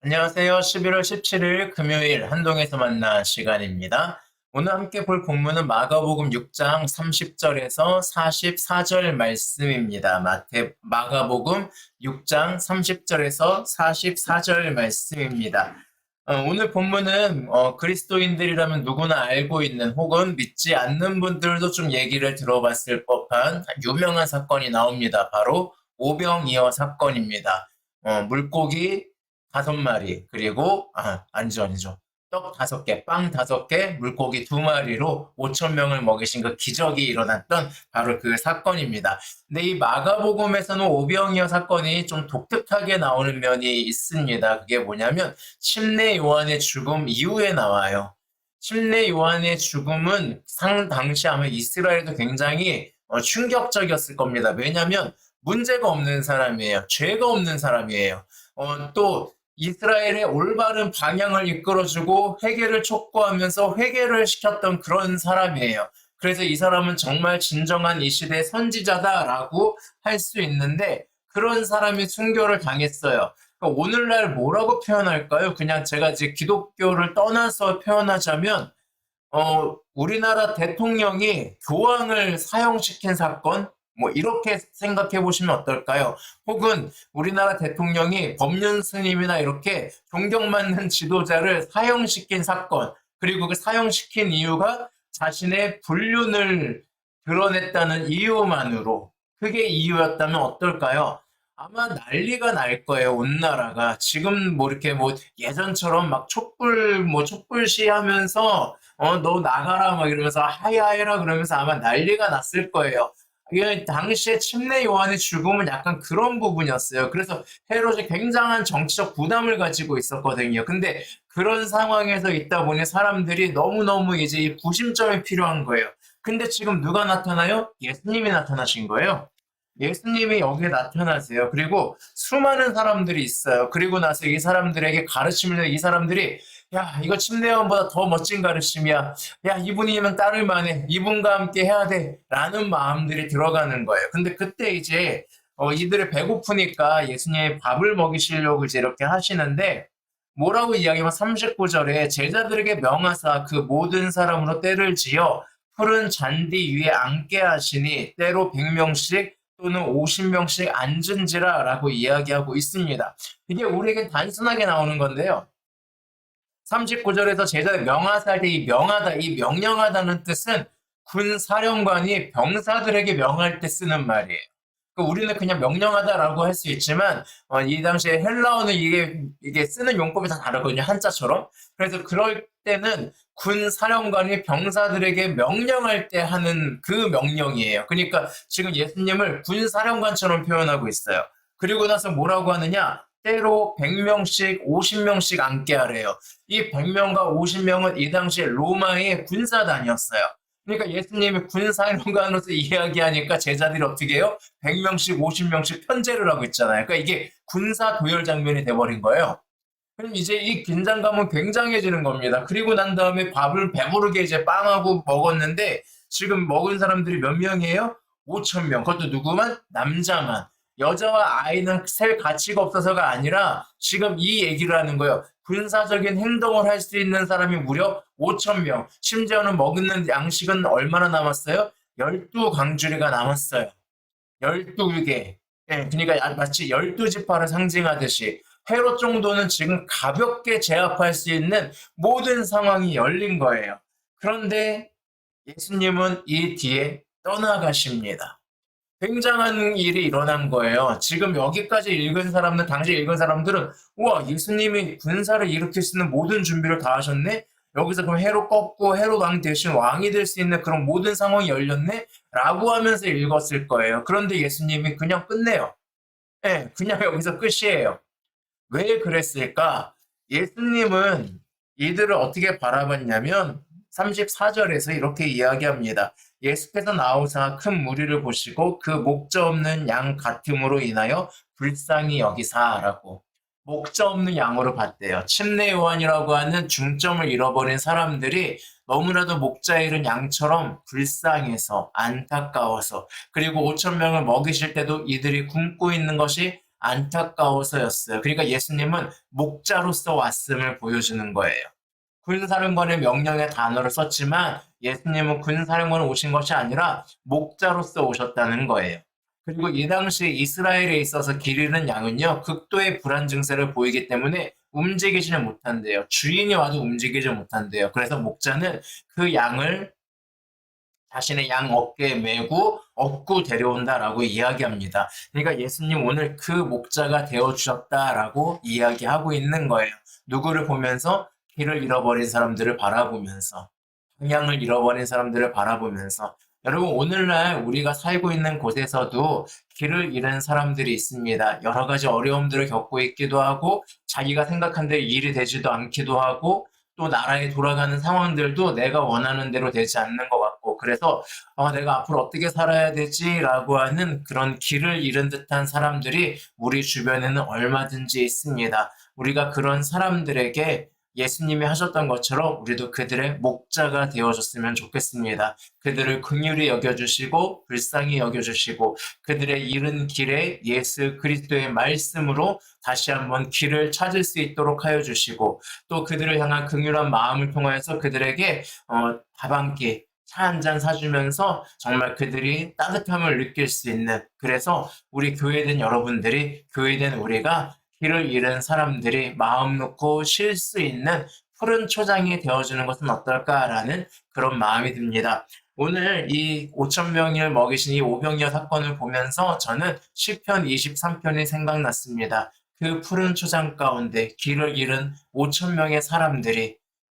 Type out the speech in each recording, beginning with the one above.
안녕하세요. 11월 17일 금요일 한동에서 만난 시간입니다. 오늘 함께 볼 본문은 마가복음 6장 30절에서 44절 말씀입니다. 마가복음 6장 30절에서 44절 말씀입니다. 오늘 본문은 그리스도인들이라면 누구나 알고 있는 혹은 믿지 않는 분들도 좀 얘기를 들어봤을 법한 유명한 사건이 나옵니다. 바로 오병이어 사건입니다. 물고기 5마리, 그리고, 아니죠. 떡 5개, 빵 5개, 물고기 2마리로 5천 명을 먹이신 그 기적이 일어났던 바로 그 사건입니다. 근데 이 마가복음에서는 오병이어 사건이 좀 독특하게 나오는 면이 있습니다. 그게 뭐냐면, 침례 요한의 죽음 이후에 나와요. 침례 요한의 죽음은 당시 아마 이스라엘도 굉장히 충격적이었을 겁니다. 왜냐하면 문제가 없는 사람이에요. 죄가 없는 사람이에요. 또 이스라엘의 올바른 방향을 이끌어주고 회개를 촉구하면서 회개를 시켰던 그런 사람이에요. 그래서 이 사람은 정말 진정한 이 시대의 선지자다라고 할 수 있는데 그런 사람이 순교를 당했어요. 그러니까 오늘날 뭐라고 표현할까요? 그냥 제가 이제 기독교를 떠나서 표현하자면 우리나라 대통령이 교황을 사형시킨 사건? 뭐, 이렇게 생각해 보시면 어떨까요? 혹은 우리나라 대통령이 법륜 스님이나 이렇게 존경받는 지도자를 사형시킨 사건, 그리고 그 사형시킨 이유가 자신의 불륜을 드러냈다는 이유만으로, 그게 이유였다면 어떨까요? 아마 난리가 날 거예요, 온 나라가. 지금 뭐 이렇게 뭐 예전처럼 막 촛불시 하면서 너 나가라 막 이러면서 하야해라 그러면서 아마 난리가 났을 거예요. 이게 당시에 침례 요한의 죽음은 약간 그런 부분이었어요. 그래서 헤롯이 굉장한 정치적 부담을 가지고 있었거든요. 근데 그런 상황에서 있다 보니 사람들이 너무너무 이제 이 구심점이 필요한 거예요. 근데 지금 누가 나타나요? 예수님이 나타나신 거예요. 예수님이 여기에 나타나세요. 그리고 수많은 사람들이 있어요. 그리고 나서 이 사람들에게 가르침을 이 사람들이 야, 이거 침례요한보다 더 멋진 가르침이야. 야, 이분이면 따를 만해. 이분과 함께 해야 돼. 라는 마음들이 들어가는 거예요. 근데 그때 이제 이들이 배고프니까 예수님이 밥을 먹이시려고 이제 이렇게 하시는데 뭐라고 이야기하면 39절에 제자들에게 명하사 그 모든 사람으로 때를 지어 푸른 잔디 위에 앉게 하시니 때로 100명씩 또는 50명씩 앉은지라 라고 이야기하고 있습니다. 이게 우리에게 단순하게 나오는 건데요. 39절에서 제자들 명하사 할 때 이 명하다, 이 명령하다는 뜻은 군 사령관이 병사들에게 명할 때 쓰는 말이에요. 우리는 그냥 명령하다라고 할 수 있지만 이 당시에 헬라어는 이게 쓰는 용법이 다 다르거든요. 한자처럼. 그래서 그럴 때는 군 사령관이 병사들에게 명령할 때 하는 그 명령이에요. 그러니까 지금 예수님을 군 사령관처럼 표현하고 있어요. 그리고 나서 뭐라고 하느냐? 때로 100명씩 50명씩 앉게 하래요. 이 100명과 50명은 이 당시에 로마의 군사단이었어요. 그러니까 예수님이 군사령관으로서 이야기하니까 제자들이 어떻게 해요? 100명씩 50명씩 편제를 하고 있잖아요. 그러니까 이게 군사 도열 장면이 돼버린 거예요. 그럼 이제 이 긴장감은 굉장해지는 겁니다. 그리고 난 다음에 밥을 배부르게 이제 빵하고 먹었는데 지금 먹은 사람들이 몇 명이에요? 5천 명. 그것도 누구만? 남자만. 여자와 아이는 셀 가치가 없어서가 아니라 지금 이 얘기를 하는 거예요. 군사적인 행동을 할 수 있는 사람이 무려 5천 명. 심지어는 먹는 양식은 얼마나 남았어요? 12강주리가 남았어요. 12개. 예, 그러니까 마치 12지파를 상징하듯이 헤롯 정도는 지금 가볍게 제압할 수 있는 모든 상황이 열린 거예요. 그런데 예수님은 이 뒤에 떠나가십니다. 굉장한 일이 일어난 거예요. 지금 여기까지 읽은 사람들, 당시 읽은 사람들은 우와, 예수님이 군사를 일으킬 수 있는 모든 준비를 다 하셨네? 여기서 그럼 헤롯 꺾고 헤롯 왕 대신 왕이 될 수 있는 그런 모든 상황이 열렸네? 라고 하면서 읽었을 거예요. 그런데 예수님이 그냥 끝내요. 예, 그냥 여기서 끝이에요. 왜 그랬을까? 예수님은 이들을 어떻게 바라봤냐면 34절에서 이렇게 이야기합니다. 예수께서 나오사 큰 무리를 보시고 그 목자 없는 양 같음으로 인하여 불쌍히 여기사라고 목자 없는 양으로 봤대요. 침례 요한이라고 하는 중점을 잃어버린 사람들이 너무나도 목자 잃은 양처럼 불쌍해서 안타까워서 그리고 5천 명을 먹이실 때도 이들이 굶고 있는 것이 안타까워서였어요. 그러니까 예수님은 목자로서 왔음을 보여주는 거예요. 군사령관의 명령의 단어를 썼지만 예수님은 군사령관으로 오신 것이 아니라 목자로서 오셨다는 거예요. 그리고 이 당시 이스라엘에 있어서 길 잃은 양은요, 극도의 불안 증세를 보이기 때문에 움직이지는 못한대요. 주인이 와도 움직이지 못한대요. 그래서 목자는 그 양을 자신의 양 어깨에 메고 업고 데려온다라고 이야기합니다. 그러니까 예수님 오늘 그 목자가 되어 주셨다라고 이야기하고 있는 거예요. 누구를 보면서? 길을 잃어버린 사람들을 바라보면서, 방향을 잃어버린 사람들을 바라보면서. 여러분, 오늘날 우리가 살고 있는 곳에서도 길을 잃은 사람들이 있습니다. 여러 가지 어려움들을 겪고 있기도 하고, 자기가 생각한 대로 일이 되지도 않기도 하고, 또 나라에 돌아가는 상황들도 내가 원하는 대로 되지 않는 것 같고, 그래서 내가 앞으로 어떻게 살아야 되지라고 하는 그런 길을 잃은 듯한 사람들이 우리 주변에는 얼마든지 있습니다. 우리가 그런 사람들에게 예수님이 하셨던 것처럼 우리도 그들의 목자가 되어줬으면 좋겠습니다. 그들을 긍휼히 여겨주시고 불쌍히 여겨주시고 그들의 잃은 길에 예수 그리스도의 말씀으로 다시 한번 길을 찾을 수 있도록 하여 주시고, 또 그들을 향한 긍휼한 마음을 통하여서 그들에게 밥 한 끼, 차 한 잔 사주면서 정말 그들이 따뜻함을 느낄 수 있는, 그래서 우리 교회된 여러분들이, 교회된 우리가 길을 잃은 사람들이 마음 놓고 쉴 수 있는 푸른 초장이 되어주는 것은 어떨까라는 그런 마음이 듭니다. 오늘 이 5천 명을 먹이신 이 오병이어 사건을 보면서 저는 시편 23편이 생각났습니다. 그 푸른 초장 가운데 길을 잃은 5천 명의 사람들이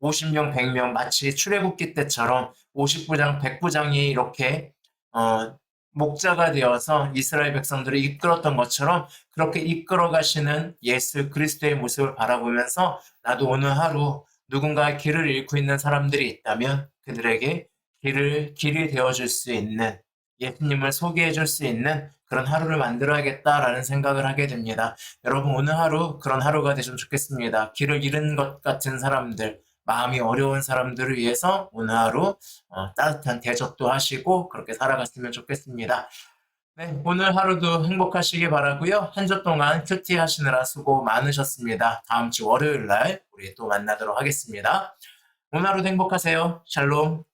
50명, 100명 마치 출애굽기 때처럼 50부장, 100부장이 이렇게 목자가 되어서 이스라엘 백성들을 이끌었던 것처럼 그렇게 이끌어 가시는 예수 그리스도의 모습을 바라보면서 나도 오늘 하루 누군가의 길을 잃고 있는 사람들이 있다면 그들에게 길이 되어줄 수 있는, 예수님을 소개해 줄 수 있는 그런 하루를 만들어야겠다라는 생각을 하게 됩니다. 여러분, 오늘 하루 그런 하루가 되시면 좋겠습니다. 길을 잃은 것 같은 사람들, 마음이 어려운 사람들을 위해서 오늘 하루 따뜻한 대접도 하시고 그렇게 살아갔으면 좋겠습니다. 네, 오늘 하루도 행복하시길 바라고요. 한 주 동안 큐티 하시느라 수고 많으셨습니다. 다음 주 월요일 날 우리 또 만나도록 하겠습니다. 오늘 하루도 행복하세요. 샬롬.